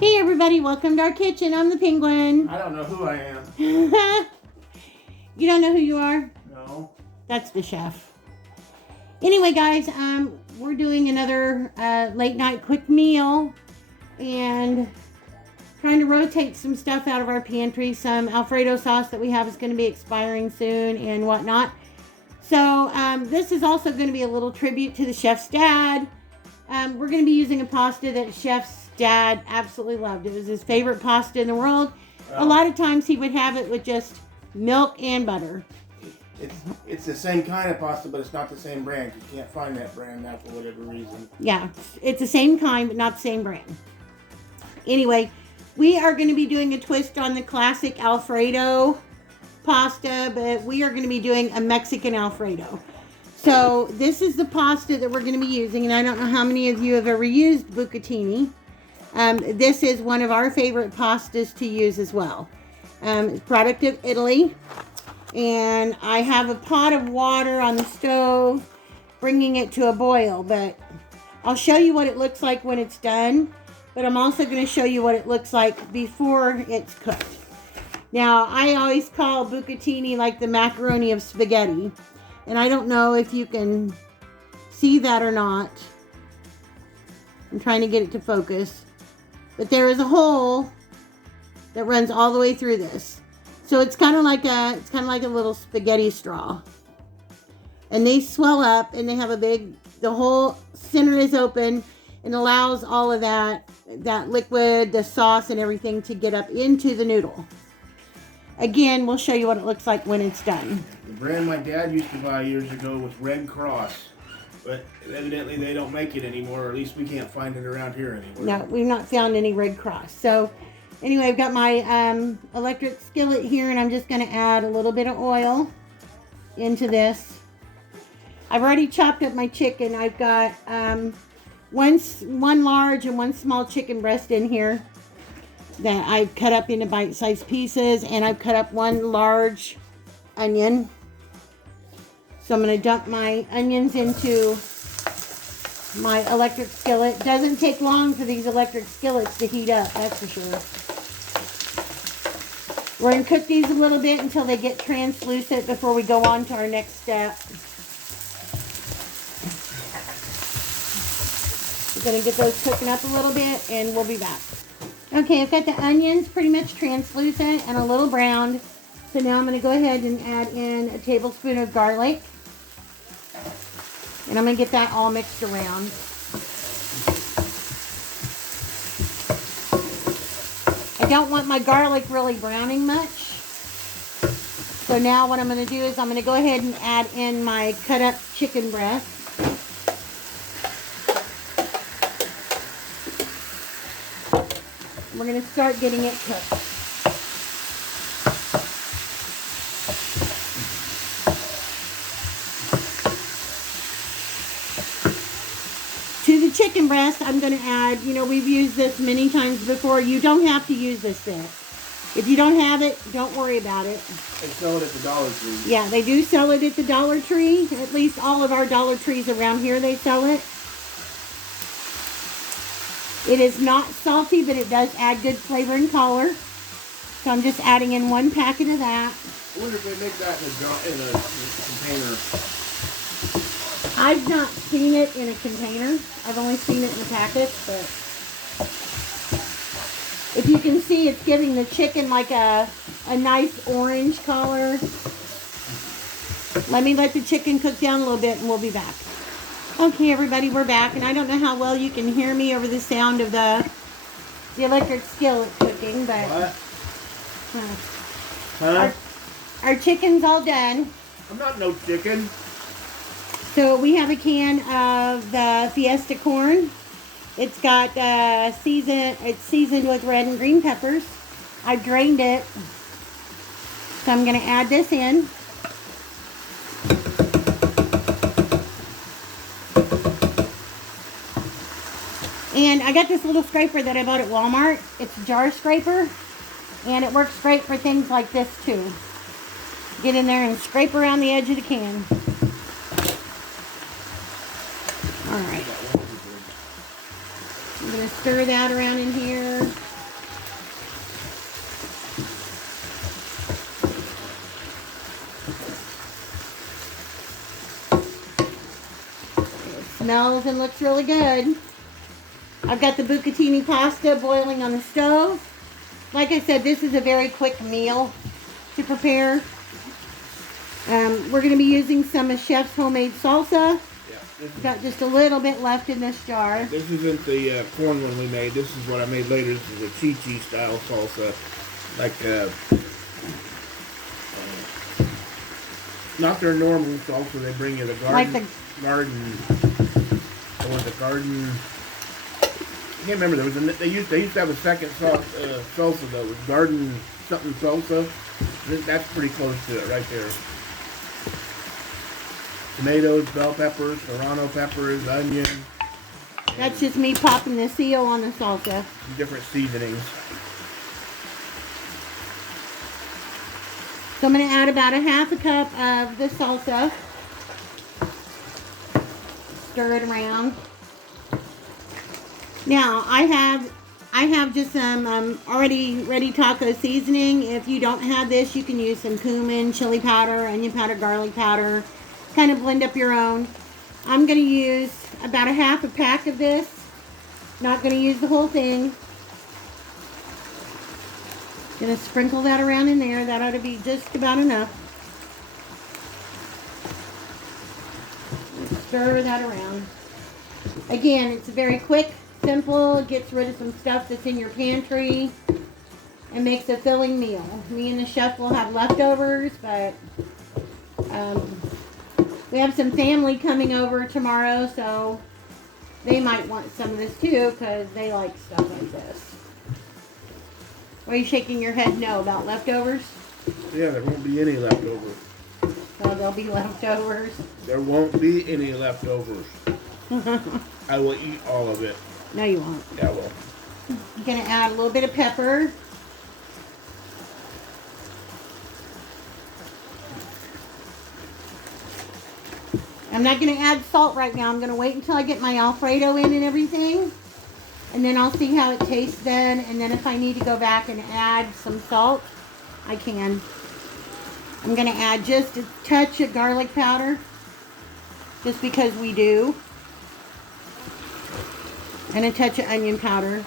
Hey everybody, welcome to our kitchen. I'm the penguin. I don't know who I am. You don't know who you are? No. That's the chef. Anyway, guys, we're doing another late night quick meal and trying to rotate some stuff out of our pantry. Some Alfredo sauce that we have is going to be expiring soon and whatnot. So this is also going to be a little tribute to the chef's dad. We're going to be using a pasta that chef's dad absolutely loved. It was his favorite pasta in the world. A lot of times he would have it with just milk and butter. It's the same kind of pasta, but it's not the same brand. You can't find that brand now for whatever reason. Yeah, it's the same kind, but not the same brand. Anyway, we are going to be doing a twist on the classic Alfredo pasta, but we are going to be doing a Mexican Alfredo. So this is the pasta that we're going to be using, and I don't know how many of you have ever used Bucatini. This is one of our favorite pastas to use as well. It's a product of Italy, and I have a pot of water on the stove, bringing it to a boil, but I'll show you what it looks like when it's done, but I'm also going to show you what it looks like before it's cooked. Now, I always call Bucatini like the macaroni of spaghetti, and I don't know if you can see that or not. I'm trying to get it to focus, but there is a hole that runs all the way through this. So it's kind of like a little spaghetti straw. And they swell up and they have the whole center is open and allows all of that liquid, the sauce and everything to get up into the noodle. Again, we'll show you what it looks like when it's done. The brand my dad used to buy years ago was Red Cross. But evidently they don't make it anymore, or at least we can't find it around here anymore. No, we've not found any Red Cross. So anyway, I've got my electric skillet here, and I'm just going to add a little bit of oil into this. I've already chopped up my chicken. I've got one large and one small chicken breast in here that I've cut up into bite-sized pieces, and I've cut up one large onion. So I'm going to dump my onions into my electric skillet. Doesn't take long for these electric skillets to heat up, that's for sure. We're going to cook these a little bit until they get translucent before we go on to our next step. We're going to get those cooking up a little bit and we'll be back. Okay, I've got the onions pretty much translucent and a little browned. So now I'm going to go ahead and add in a tablespoon of garlic. And I'm going to get that all mixed around. I don't want my garlic really browning much. So now what I'm going to do is I'm going to go ahead and add in my cut up chicken breast. We're going to start getting it cooked. To the chicken breast, I'm going to add, we've used this many times before. You don't have to use this thing. If you don't have it, don't worry about it. They sell it at the Dollar Tree. Yeah, they do sell it at the Dollar Tree. At least all of our Dollar Trees around here, they sell it. It is not salty, but it does add good flavor and color. So I'm just adding in one packet of that. I wonder if they make that in a container. I've not seen it in a container. I've only seen it in a packet, but if you can see, it's giving the chicken like a nice orange color. Let me let the chicken cook down a little bit and we'll be back. Okay, everybody, we're back, and I don't know how well you can hear me over the sound of the electric skillet cooking, but Huh? Our chicken's all done. I'm not no chicken. So we have a can of the Fiesta corn. It's got it's seasoned with red and green peppers. I've drained it, so I'm going to add this in. And I got this little scraper that I bought at Walmart. It's a jar scraper, and it works great for things like this too. Get in there and scrape around the edge of the can. All right. I'm going to stir that around in here. Smells and looks really good. I've got the bucatini pasta boiling on the stove. Like I said, this is a very quick meal to prepare. We're going to be using some of Chef's homemade salsa. Yeah, got just a little bit left in this jar. This isn't the corn one we made. This is what I made later. This is a chi-chi style salsa. Like, not their normal salsa. They bring you the garden. Like the garden. I can't remember. They used to have a second salsa though. It was garden something salsa. That's pretty close to it right there. Tomatoes, bell peppers, serrano peppers, onion. That's just me popping the seal on the salsa. Different seasonings. So I'm going to add about a half a cup of the salsa. Stir it around. Now I have just some already ready taco seasoning. If you don't have this, you can use some cumin, chili powder, onion powder, garlic powder. Kind of blend up your own. I'm going to use about a half a pack of this. Not going to use the whole thing. Going to sprinkle that around in there. That ought to be just about enough. Stir that around. Again, it's very quick, simple. It gets rid of some stuff that's in your pantry and makes a filling meal. Me and the chef will have leftovers, but we have some family coming over tomorrow, so they might want some of this too because they like stuff like this. Are you shaking your head no about leftovers? Yeah, there won't be any leftovers. So there'll be leftovers. There won't be any leftovers. I will eat all of it. No, you won't. Yeah, I will. I'm going to add a little bit of pepper. I'm not going to add salt right now. I'm going to wait until I get my Alfredo in and everything. And then I'll see how it tastes then. And then if I need to go back and add some salt, I can. I'm going to add just a touch of garlic powder. Just because we do. And a touch of onion powder.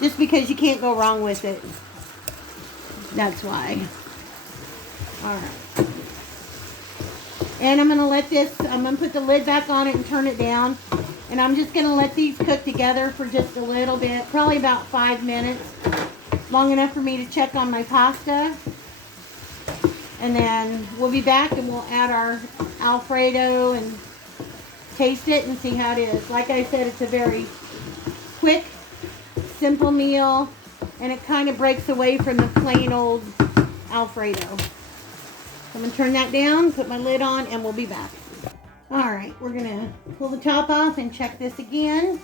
Just because you can't go wrong with it. That's why. Alright. And I'm going to let this, I'm going to put the lid back on it and turn it down. And I'm just going to let these cook together for just a little bit. Probably about 5 minutes. Long enough for me to check on my pasta. And then we'll be back and we'll add our Alfredo and taste it and see how it is. Like I said, it's a very quick, simple meal. And it kind of breaks away from the plain old Alfredo. I'm going to turn that down, put my lid on, and we'll be back. Alright, we're going to pull the top off and check this again.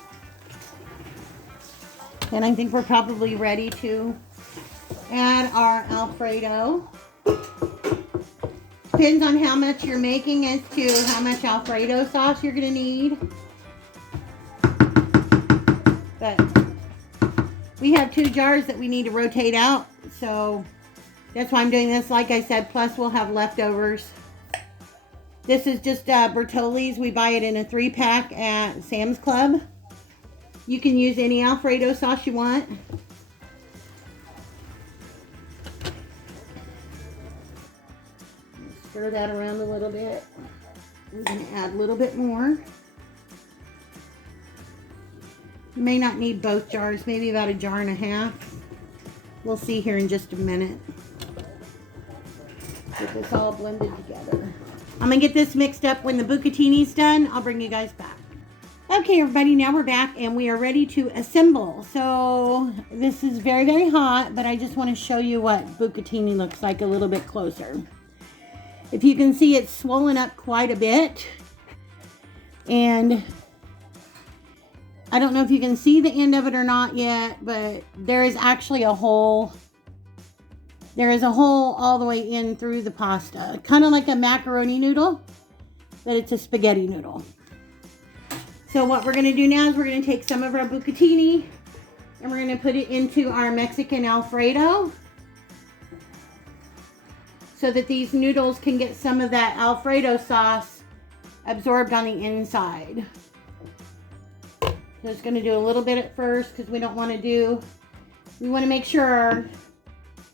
And I think we're probably ready to add our Alfredo. Depends on how much you're making as to how much Alfredo sauce you're going to need. But we have 2 jars that we need to rotate out, so that's why I'm doing this. Like I said, plus we'll have leftovers. This is just Bertolli's. We buy it in a 3-pack at Sam's Club. You can use any Alfredo sauce you want. Stir that around a little bit. I'm going to add a little bit more. You may not need both jars, maybe about 1.5 jars. We'll see here in just a minute. Get this all blended together. I'm going to get this mixed up. When the bucatini's done, I'll bring you guys back. Okay, everybody, now we're back and we are ready to assemble. So this is very, very hot, but I just want to show you what bucatini looks like a little bit closer. If you can see, it's swollen up quite a bit. And I don't know if you can see the end of it or not yet, but there is actually a hole. There is a hole all the way in through the pasta. Kind of like a macaroni noodle, but it's a spaghetti noodle. So what we're going to do now is we're going to take some of our bucatini and we're going to put it into our Mexican Alfredo so that these noodles can get some of that Alfredo sauce absorbed on the inside. Just going to do a little bit at first because we want to make sure our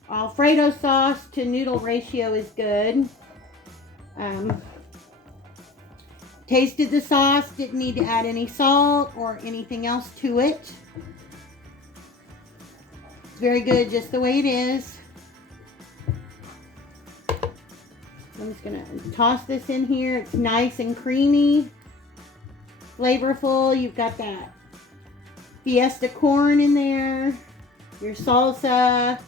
Alfredo sauce to noodle ratio is good. Tasted the sauce, didn't need to add any salt or anything else to it. It's very good just the way it is. I'm just gonna toss this in here. It's nice and creamy, flavorful. You've got that Fiesta corn in there, your salsa,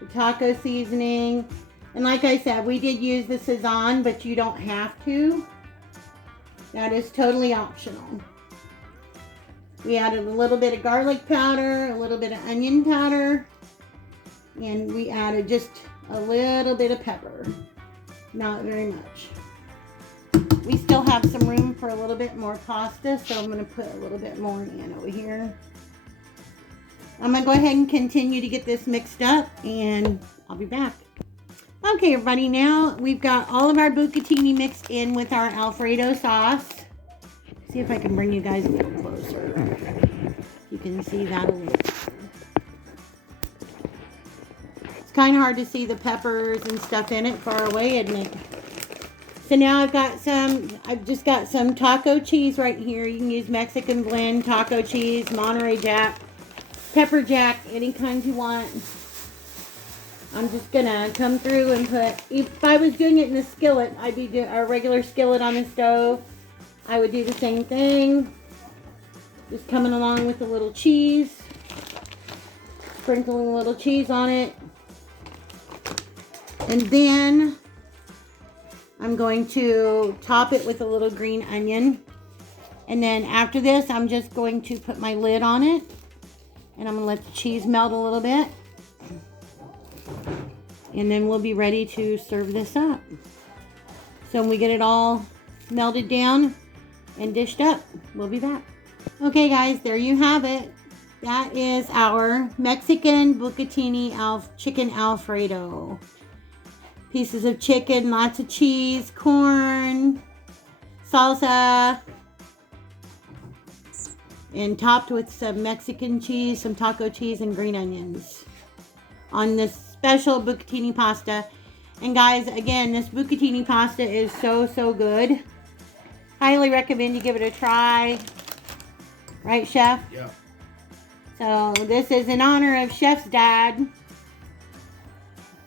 the taco seasoning. And like I said, we did use the Sazon, but you don't have to. That is totally optional. We added a little bit of garlic powder, a little bit of onion powder, and we added just a little bit of pepper. Not very much. We still have some room for a little bit more pasta, so I'm going to put a little bit more in over here. I'm going to go ahead and continue to get this mixed up, and I'll be back. Okay, everybody, now we've got all of our bucatini mixed in with our Alfredo sauce. See if I can bring you guys a little closer. You can see that a little better. It's kind of hard to see the peppers and stuff in it far away, isn't it? So now I've just got some taco cheese right here. You can use Mexican blend, taco cheese, Monterey Jack, pepper jack, any kind you want. I'm just gonna come through and put, if I was doing it in a skillet, I'd be doing a regular skillet on the stove. I would do the same thing. Just coming along with a little cheese. Sprinkling a little cheese on it. And then I'm going to top it with a little green onion. And then after this, I'm just going to put my lid on it. And I'm gonna let the cheese melt a little bit. And then we'll be ready to serve this up. So when we get it all melted down and dished up, we'll be back. Okay guys, there you have it. That is our Mexican Bucatini chicken Alfredo. Pieces of chicken, lots of cheese, corn, salsa, and topped with some Mexican cheese, some taco cheese, and green onions on this special bucatini pasta. And guys, again, this bucatini pasta is so good. Highly recommend you give it a try. Right, Chef? Yeah. So this is in honor of Chef's dad,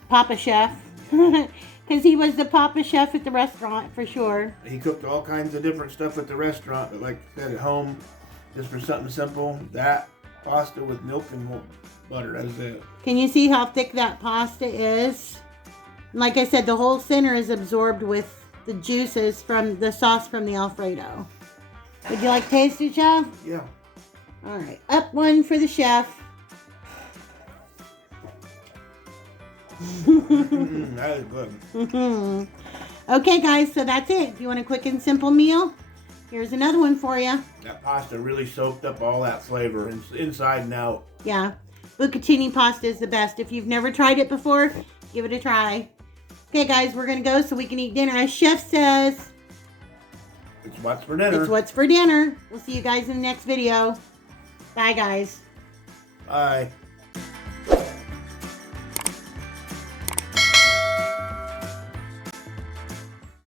Papa Chef, because he was the Papa Chef at the restaurant for sure. He cooked all kinds of different stuff at the restaurant, but like I said, at home, just for something simple, that pasta with milk and butter, that's it. Can you see how thick that pasta is? Like I said, the whole center is absorbed with the juices from the sauce from the Alfredo. Would you like to taste it, Chef? Yeah. All right, up one for the chef. That is good. Okay, guys, so that's it. If you want a quick and simple meal, here's another one for you. That pasta really soaked up all that flavor inside and out. Yeah, bucatini pasta is the best. If you've never tried it before, give it a try. Okay, guys, we're going to go so we can eat dinner. As Chef says, it's what's for dinner. It's what's for dinner. We'll see you guys in the next video. Bye, guys. Bye.